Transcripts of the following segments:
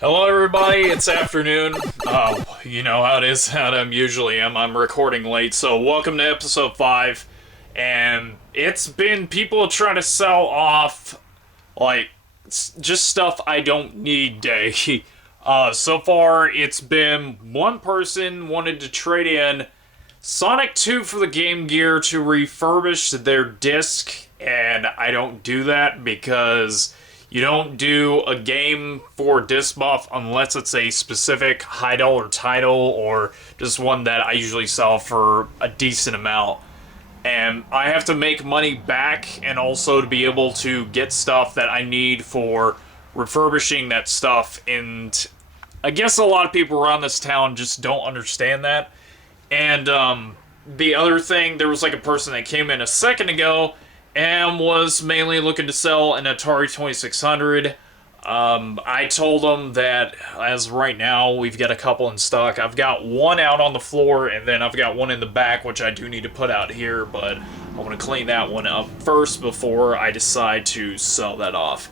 Hello, everybody. It's afternoon. You know how it is, how I'm usually am. I'm recording late, so welcome to episode 5. And it's been people trying to sell off, like, just stuff I don't need day. So far, it's been one person wanted to trade in Sonic 2 for the Game Gear to refurbish their disc, and I don't do that because you don't do a game for disc buff unless it's a specific high dollar title or just one that I usually sell for a decent amount. And I have to make money back and also to be able to get stuff that I need for refurbishing that stuff. And I guess a lot of people around this town just don't understand that. And the other thing, there was like a person that came in a second ago and was mainly looking to sell an Atari 2600. I told them that as right now we've got a couple in stock. I've got one out on the floor and then I've got one in the back which I do need to put out here, but I want to clean that one up first before I decide to sell that off.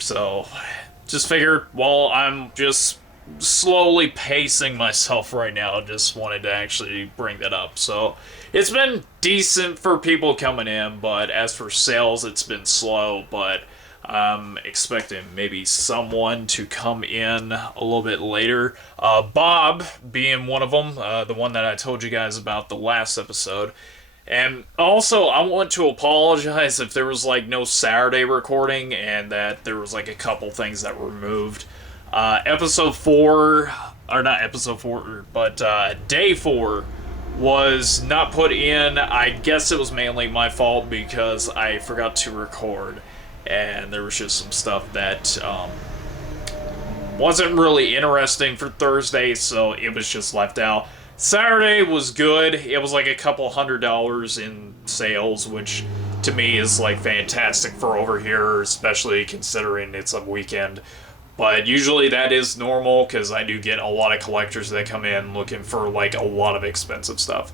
So just figured while I'm just slowly pacing myself right now, just wanted to actually bring that up. So it's been decent for people coming in, but as for sales, it's been slow. But I'm expecting maybe someone to come in a little bit later. Bob being one of them, the one that I told you guys about the last episode. And also, I want to apologize if there was like no Saturday recording and that there was like a couple things that were removed. Episode 4, or not episode 4, but day 4 was not put in. I guess it was mainly my fault because I forgot to record, and there was just some stuff that wasn't really interesting for Thursday, so it was just left out. Saturday was good. It was like a couple $100 in sales, which to me is like fantastic for over here, especially considering it's a weekend. But usually that is normal because I do get a lot of collectors that come in looking for like a lot of expensive stuff.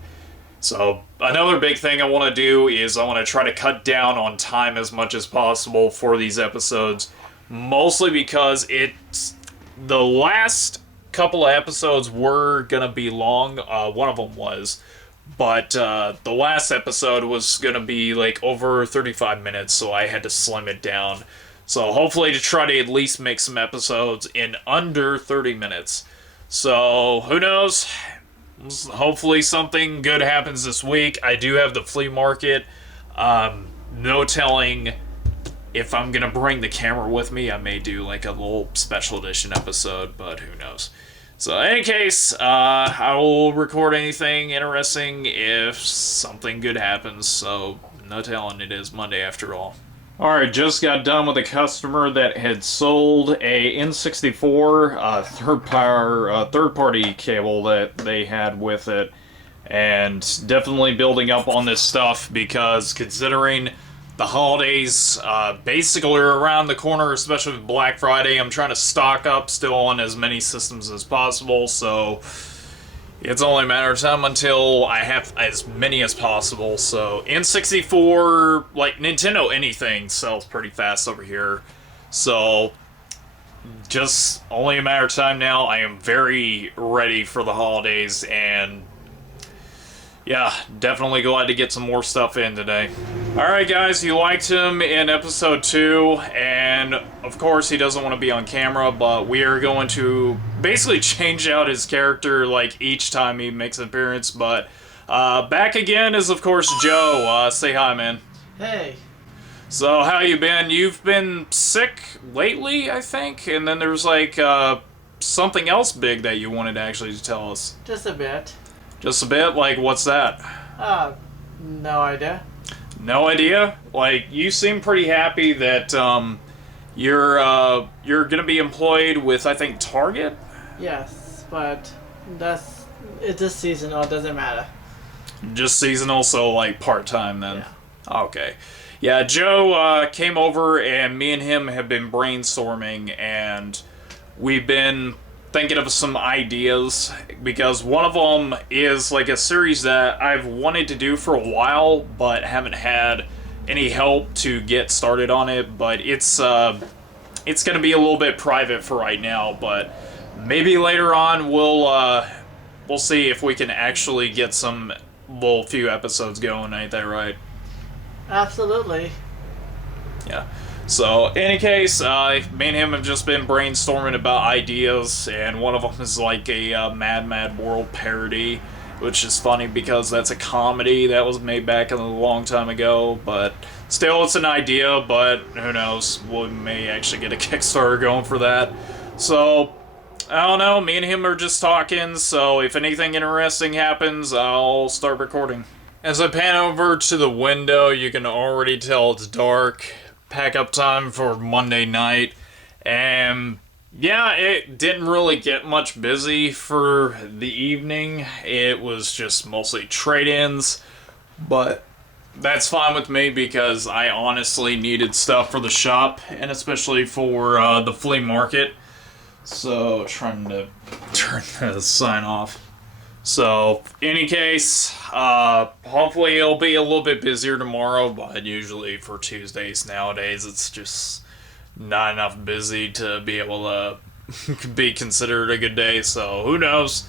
So another big thing I want to do is I want to try to cut down on time as much as possible for these episodes. Mostly because it's the last couple of episodes were going to be long. One of them was. But the last episode was going to be like over 35 minutes, so I had to slim it down. So hopefully to try to at least make some episodes in under 30 minutes. So who knows? Hopefully something good happens this week. I do have the flea market. No telling if I'm going to bring the camera with me. I may do like a little special edition episode, but who knows. So in any case, I will record anything interesting if something good happens. So no telling, it is Monday after all. Alright, just got done with a customer that had sold a N64 third-party cable that they had with it, and definitely building up on this stuff because considering the holidays basically are around the corner, especially with Black Friday, I'm trying to stock up still on as many systems as possible, so it's only a matter of time until I have as many as possible. So N64, like Nintendo anything, sells pretty fast over here. So just only a matter of time now. I am very ready for the holidays, and yeah, definitely glad to get some more stuff in today. Alright guys, you liked him in episode 2, and of course he doesn't want to be on camera, but we are going to basically change out his character like each time he makes an appearance, but back again is of course Joe. Say hi, man. Hey. So how you been? You've been sick lately, I think, and then there's like something else big that you wanted actually to tell us. Just a bit. Just a bit? Like, what's that? No idea. No idea? Like, you seem pretty happy that you're gonna be employed with, I think, Target? Yes, but it's just seasonal, it doesn't matter. Just seasonal, so like part-time then? Yeah. Okay. Yeah, Joe came over and me and him have been brainstorming and we've been thinking of some ideas because one of them is like a series that I've wanted to do for a while but haven't had any help to get started on it, but it's it's going to be a little bit private for right now, but maybe later on we'll see if we can actually get some little few episodes going. Ain't that right? Absolutely. Yeah. So, in any case, me and him have just been brainstorming about ideas, and one of them is like a Mad Mad World parody, which is funny because that's a comedy that was made back a long time ago, but still, it's an idea, but who knows, we may actually get a Kickstarter going for that. So, I don't know, me and him are just talking, so if anything interesting happens, I'll start recording. As I pan over to the window, you can already tell it's dark. Pack up time for Monday night, and yeah, it didn't really get much busy for the evening. It was just mostly trade-ins, but that's fine with me because I honestly needed stuff for the shop, and especially for the flea market. So, trying to turn the sign off. So, in any case, hopefully it'll be a little bit busier tomorrow, but usually for Tuesdays nowadays, it's just not enough busy to be able to be considered a good day, so who knows.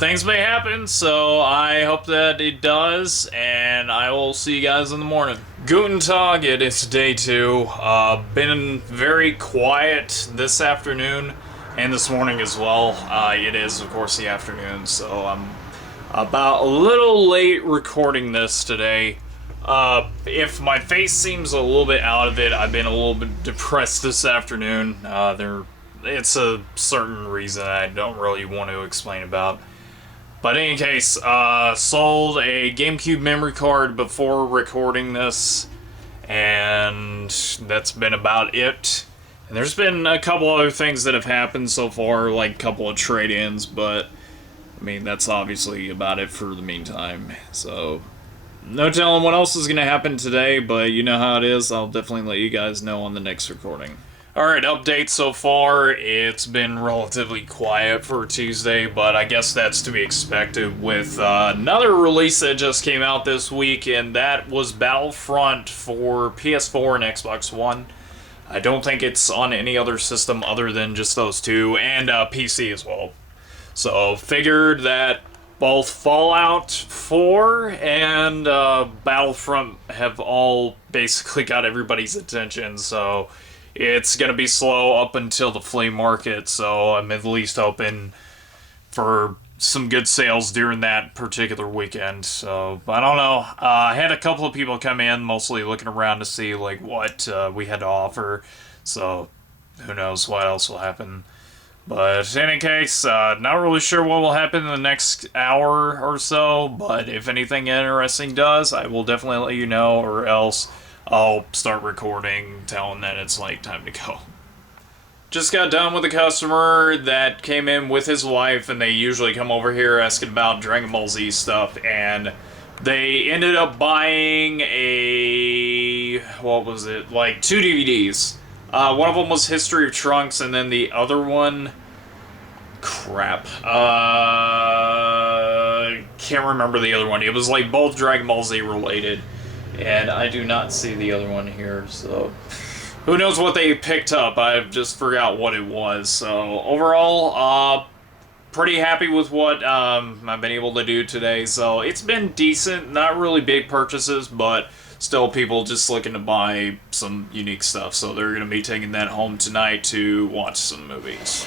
Things may happen, so I hope that it does, and I will see you guys in the morning. Guten Tag, it is day 2. Been very quiet this afternoon. And this morning as well. It is, of course, the afternoon, so I'm about a little late recording this today. If my face seems a little bit out of it, I've been a little bit depressed this afternoon. It's a certain reason I don't really want to explain about. But in any case, sold a GameCube memory card before recording this, and that's been about it. And there's been a couple other things that have happened so far, like a couple of trade-ins, but, I mean, that's obviously about it for the meantime. So, no telling what else is going to happen today, but you know how it is. I'll definitely let you guys know on the next recording. Alright, update so far. It's been relatively quiet for Tuesday, but I guess that's to be expected with another release that just came out this week, and that was Battlefront for PS4 and Xbox One. I don't think it's on any other system other than just those two, and PC as well. So, figured that both Fallout 4 and Battlefront have all basically got everybody's attention, so it's going to be slow up until the flea market, so I'm at least hoping for some good sales during that particular weekend. So, I don't know. I had a couple of people come in, mostly looking around to see like what we had to offer. So, who knows what else will happen. But in any case, not really sure what will happen in the next hour or so. But if anything interesting does, I will definitely let you know, or else I'll start recording, telling that it's like time to go. Just got done with a customer that came in with his wife, and they usually come over here asking about Dragon Ball Z stuff, and they ended up buying what was it, like 2 DVDs. One of them was History of Trunks, and then the other one, can't remember the other one. It was like both Dragon Ball Z related, and I do not see the other one here, so who knows what they picked up. I just forgot what it was. So overall, pretty happy with what I've been able to do today. So it's been decent, not really big purchases, but still people just looking to buy some unique stuff. So they're going to be taking that home tonight to watch some movies.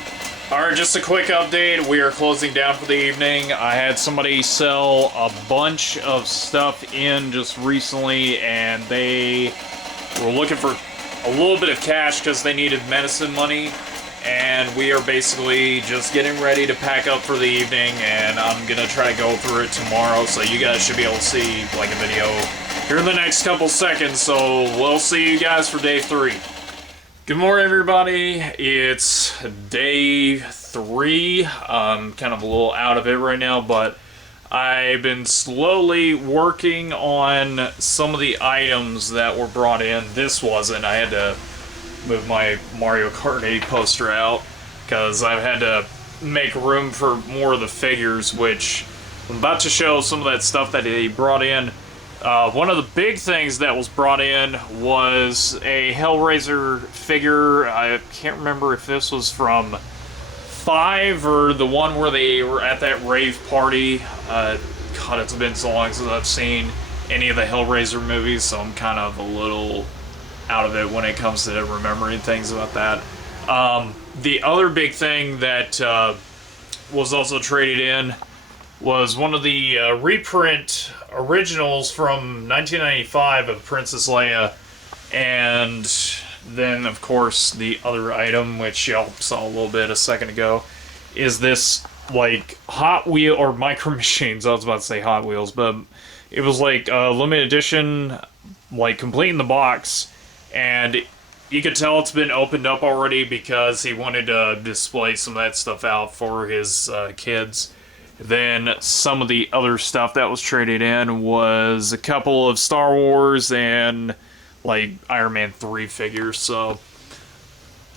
Alright, just a quick update. We are closing down for the evening. I had somebody sell a bunch of stuff in just recently, and they were looking for a little bit of cash because they needed medicine money, and we are basically just getting ready to pack up for the evening, and I'm gonna try to go through it tomorrow, so you guys should be able to see like a video here in the next couple seconds. So we'll see you guys for day 3. Good morning, everybody. It's day 3. I'm kind of a little out of it right now, but I've been slowly working on some of the items that were brought in. This wasn't. I had to move my Mario Kart 8 poster out because I've had to make room for more of the figures, which I'm about to show some of that stuff that they brought in. One of the big things that was brought in was a Hellraiser figure. I can't remember if this was from 5 or the one where they were at that rave party. God, it's been so long since I've seen any of the Hellraiser movies, so I'm kind of a little out of it when it comes to remembering things about that. The other big thing that was also traded in was one of the reprint originals from 1995 of Princess Leia, and then, of course, the other item, which y'all saw a little bit a second ago, is this, like, Hot Wheel, or Micro Machines, I was about to say Hot Wheels, but it was, like, a limited edition, like, complete in the box, and you could tell it's been opened up already because he wanted to display some of that stuff out for his kids. Then some of the other stuff that was traded in was a couple of Star Wars and like Iron Man 3 figures. So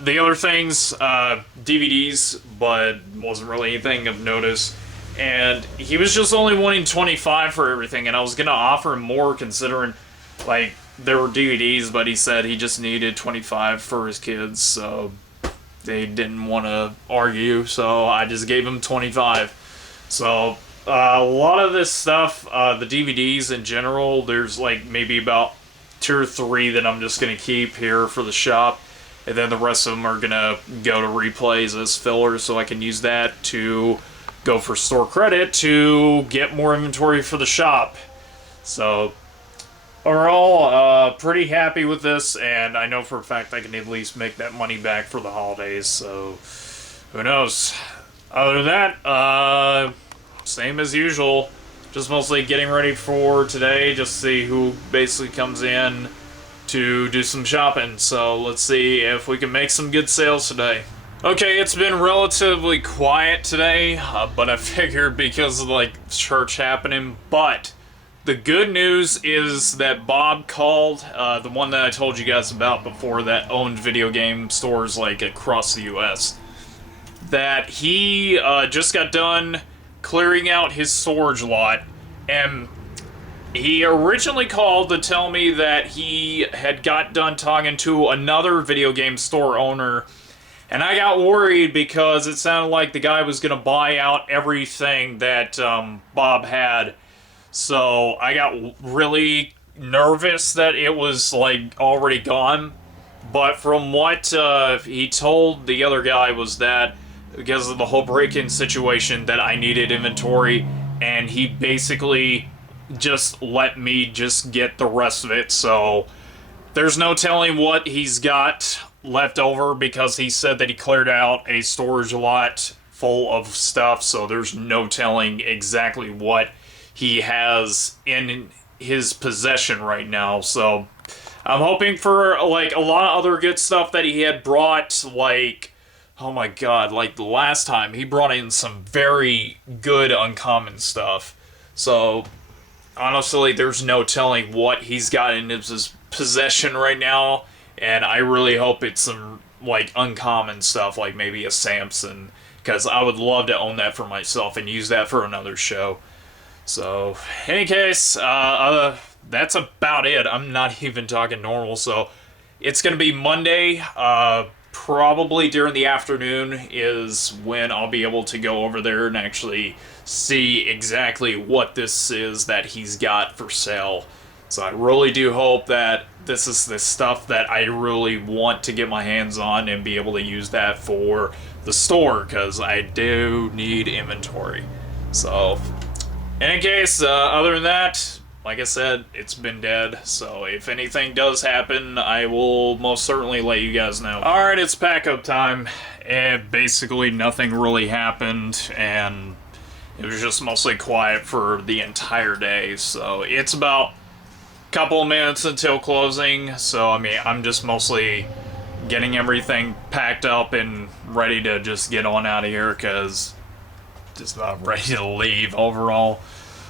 the other things, DVDs, but wasn't really anything of notice. And he was just only wanting 25 for everything, and I was gonna offer him more considering like there were DVDs, but he said he just needed 25 for his kids, so they didn't want to argue, so I just gave him 25. So, a lot of this stuff, the DVDs in general, there's like maybe about 2 or 3 that I'm just going to keep here for the shop. And then the rest of them are going to go to replays as fillers, so I can use that to go for store credit to get more inventory for the shop. So, overall, pretty happy with this, and I know for a fact I can at least make that money back for the holidays, so who knows. Other than that, same as usual. Just mostly getting ready for today, just see who basically comes in to do some shopping. So let's see if we can make some good sales today. Okay, it's been relatively quiet today, but I figured because of like church happening. But the good news is that Bob called, the one that I told you guys about before that owned video game stores like across the US. That he just got done clearing out his storage lot, and he originally called to tell me that he had got done talking to another video game store owner, and I got worried because it sounded like the guy was going to buy out everything that Bob had. So I got really nervous that it was like already gone. But from what he told the other guy was that because of the whole break-in situation that I needed inventory, and he basically just let me just get the rest of it. So there's no telling what he's got left over because he said that he cleared out a storage lot full of stuff, so there's no telling exactly what he has in his possession right now. So I'm hoping for like a lot of other good stuff that he had brought, like, oh my god, like the last time he brought in some very good uncommon stuff. So honestly, there's no telling what he's got in his possession right now, and I really hope it's some like uncommon stuff, like maybe a Samson, because I would love to own that for myself and use that for another show. So, in any case, that's about it. I'm not even talking normal, so it's going to be Monday. Probably during the afternoon is when I'll be able to go over there and actually see exactly what this is that he's got for sale. So I really do hope that this is the stuff that I really want to get my hands on and be able to use that for the store, because I do need inventory. So, in any case, other than that, like I said, it's been dead, so if anything does happen, I will most certainly let you guys know. Alright, it's pack-up time, and basically nothing really happened, and it was just mostly quiet for the entire day, so it's about a couple of minutes until closing, so I mean, I'm just mostly getting everything packed up and ready to just get on out of here, because just about ready to leave overall.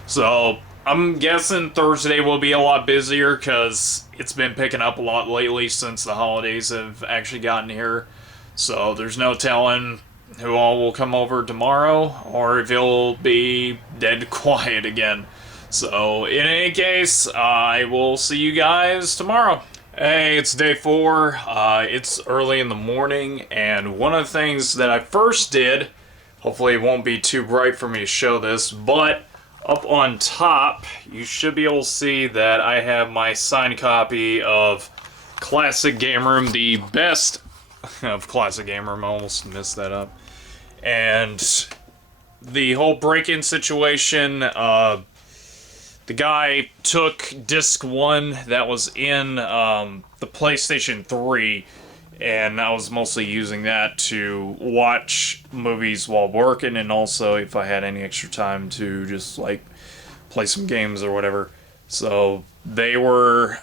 So I'm guessing Thursday will be a lot busier because it's been picking up a lot lately since the holidays have actually gotten here. So there's no telling who all will come over tomorrow or if it'll be dead quiet again. So, in any case, I will see you guys tomorrow. Hey, it's day 4. It's early in the morning, and one of the things that I first did, hopefully it won't be too bright for me to show this, but up on top, you should be able to see that I have my signed copy of Classic Game Room, the best of Classic Game Room. I almost messed that up. And the whole break-in situation, the guy took disc 1 that was in the PlayStation 3, and I was mostly using that to watch movies while working, and also if I had any extra time to just like play some games or whatever. So they were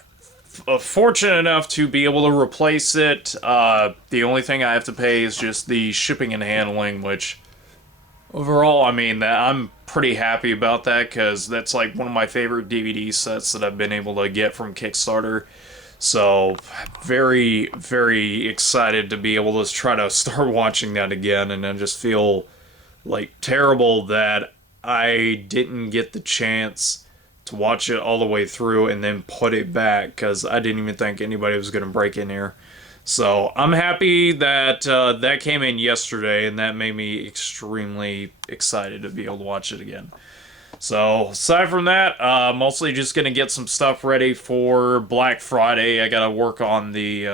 fortunate enough to be able to replace it. The only thing I have to pay is just the shipping and handling, which overall, I mean, I'm pretty happy about that, because that's like one of my favorite DVD sets that I've been able to get from Kickstarter. So, very, very excited to be able to try to start watching that again, and I just feel like terrible that I didn't get the chance to watch it all the way through and then put it back, because I didn't even think anybody was going to break in here. So I'm happy that that came in yesterday, and that made me extremely excited to be able to watch it again. So aside from that, mostly just gonna get some stuff ready for Black Friday. I gotta work on the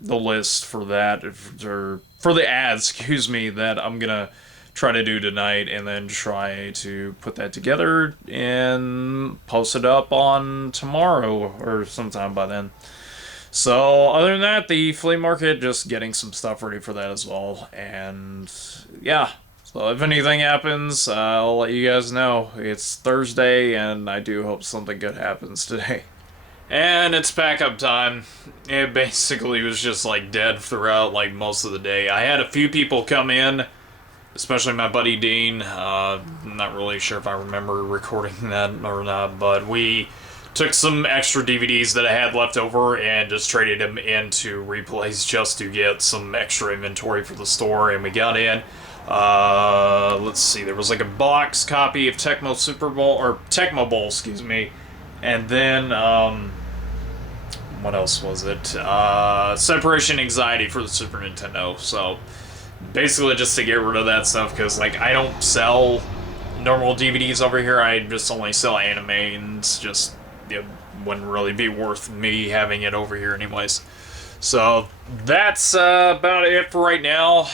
list for that, or for the ads, excuse me, that I'm gonna try to do tonight, and then try to put that together and post it up on tomorrow or sometime by then. So, other than that, the flea market, just getting some stuff ready for that as well. And, yeah. So, if anything happens, I'll let you guys know. It's Thursday, and I do hope something good happens today. And it's pack-up time. It basically was just, like, dead throughout, like, most of the day. I had a few people come in, especially my buddy Dean. I'm not really sure if I remember recording that or not, but we took some extra DVDs that I had left over and just traded them into replays just to get some extra inventory for the store, and we got in. Let's see, there was like a box copy of Tecmo Bowl, excuse me, and then, what else was it? Separation Anxiety for the Super Nintendo, so basically just to get rid of that stuff, because, like, I don't sell normal DVDs over here, I just only sell anime, and it's just, it wouldn't really be worth me having it over here anyways. So that's about it for right now.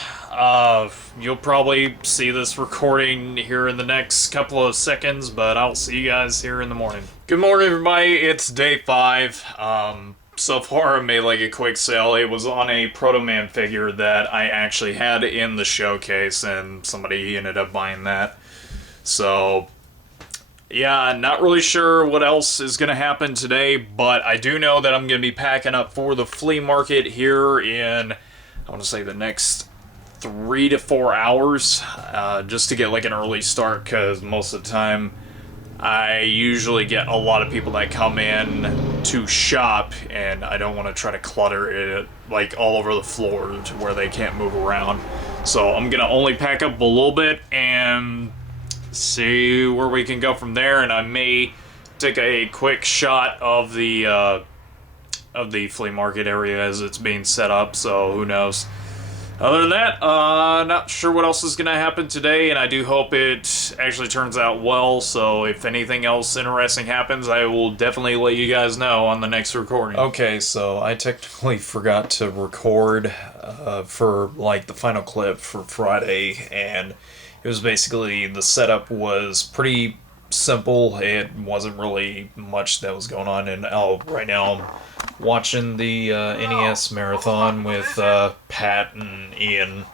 You'll probably see this recording here in the next couple of seconds, but I'll see you guys here in the morning. Good morning, everybody. It's day 5. So far I made like a quick sale. It was on a Proto Man figure that I actually had in the showcase, and somebody ended up buying that. So yeah, not really sure what else is going to happen today, but I do know that I'm going to be packing up for the flea market here in, I want to say, the next 3 to 4 hours, just to get like an early start, because most of the time I usually get a lot of people that come in to shop, and I don't want to try to clutter it like all over the floor to where they can't move around. So I'm going to only pack up a little bit and see where we can go from there, and I may take a quick shot of the flea market area as it's being set up, so who knows. Other than that, not sure what else is going to happen today, and I do hope it actually turns out well, so if anything else interesting happens, I will definitely let you guys know on the next recording. Okay, so I technically forgot to record for, like, the final clip for Friday, and it was basically, the setup was pretty simple. It wasn't really much that was going on, and right now I'm watching the NES marathon with Pat and Ian,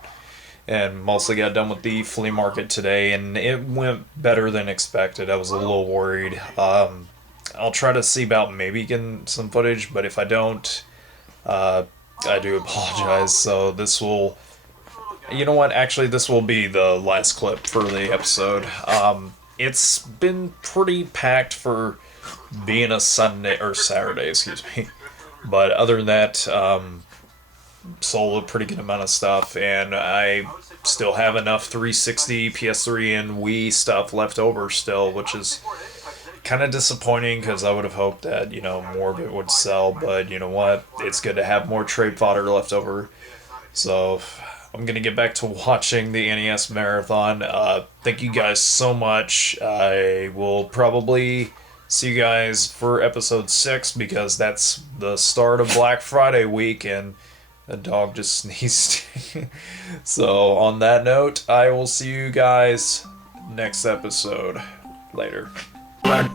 and mostly got done with the flea market today, and it went better than expected. I was a little worried. I'll try to see about maybe getting some footage, but if I don't, I do apologize. So this will, you know what, actually this will be the last clip for the episode. It's been pretty packed for being a Sunday, or Saturday, excuse me. But other than that, sold a pretty good amount of stuff, and I still have enough 360, PS3, and Wii stuff left over still, which is kind of disappointing because I would have hoped that, more of it would sell, but you know what? It's good to have more trade fodder left over. So I'm going to get back to watching the NES Marathon. Thank you guys so much. I will probably see you guys for episode 6 because that's the start of Black Friday week and the dog just sneezed. So on that note, I will see you guys next episode. Later. Ready.